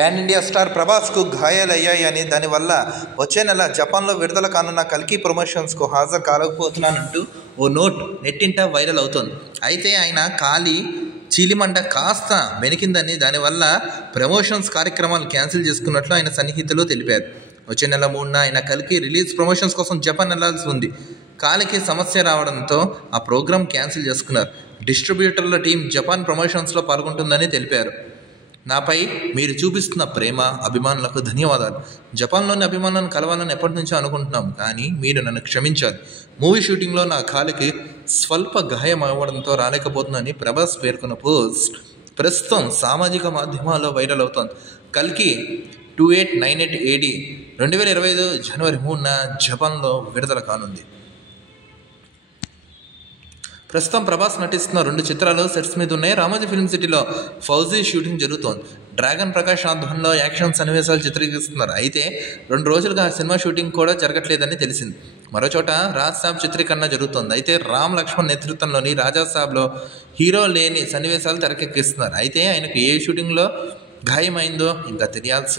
Pan India star ప్రభాస్కు గాయాలయ్యాయని, దానివల్ల వచ్చే నెల జపాన్లో విడుదల కానున్న కల్కి ప్రమోషన్స్కు హాజరు కాలేకపోతున్నానంటూ ఓ నోట్ నెట్టింట వైరల్ అవుతోంది. అయితే ఆయన కాలి చీలిమంట కాస్త బెనికిందని, దానివల్ల ప్రమోషన్స్ కార్యక్రమాలు క్యాన్సిల్ చేసుకున్నట్లు ఆయన సన్నిహితులు తెలిపారు. వచ్చే నెల 3న ఆయన కల్కి రిలీజ్ ప్రమోషన్స్ కోసం జపాన్ వెళ్లాల్సి ఉంది. కాలికి సమస్య రావడంతో ఆ ప్రోగ్రాం క్యాన్సిల్ చేసుకున్నారు. డిస్ట్రిబ్యూటర్ల టీం జపాన్ ప్రమోషన్స్లో పాల్గొంటుందని తెలిపారు. నాపై మీరు చూపిస్తున్న ప్రేమ, అభిమానులకు ధన్యవాదాలు. జపాన్లోని అభిమానులను కలవాలని ఎప్పటి నుంచో అనుకుంటున్నాం, కానీ మీరు నన్ను క్షమించాలి. మూవీ షూటింగ్లో నా కాలికి స్వల్ప గాయం అవ్వడంతో రాలేకపోతుందని ప్రభాస్ పేర్కొన్న పోస్ట్ ప్రస్తుతం సామాజిక మాధ్యమాల్లో వైరల్ అవుతోంది. కల్కి 2898 AD 2025 జనవరి 3న జపాన్లో విడుదల కానుంది. ప్రస్తుతం ప్రభాస్ నటిస్తున్న 2 చిత్రాలు సెట్స్ మీద ఉన్నాయి. రామోజీ ఫిల్మ్ సిటీలో ఫౌజీ షూటింగ్ జరుగుతోంది. డ్రాగన్ ప్రకాష్ ఆధ్వర్యంలో యాక్షన్ సన్నివేశాలు చిత్రీకరిస్తున్నారు. అయితే 2 రోజులుగా ఆ సినిమా షూటింగ్ కూడా జరగట్లేదని తెలిసింది. మరోచోట రాజ్ సాబ్ చిత్రీకరణ జరుగుతోంది. అయితే రామ్ లక్ష్మణ్ నేతృత్వంలోని రాజా సాబ్లో హీరో లేని సన్నివేశాలు తెరకెక్కిస్తున్నారు. అయితే ఆయనకు ఏ షూటింగ్లో గాయమైందో ఇంకా తెలియాల్సి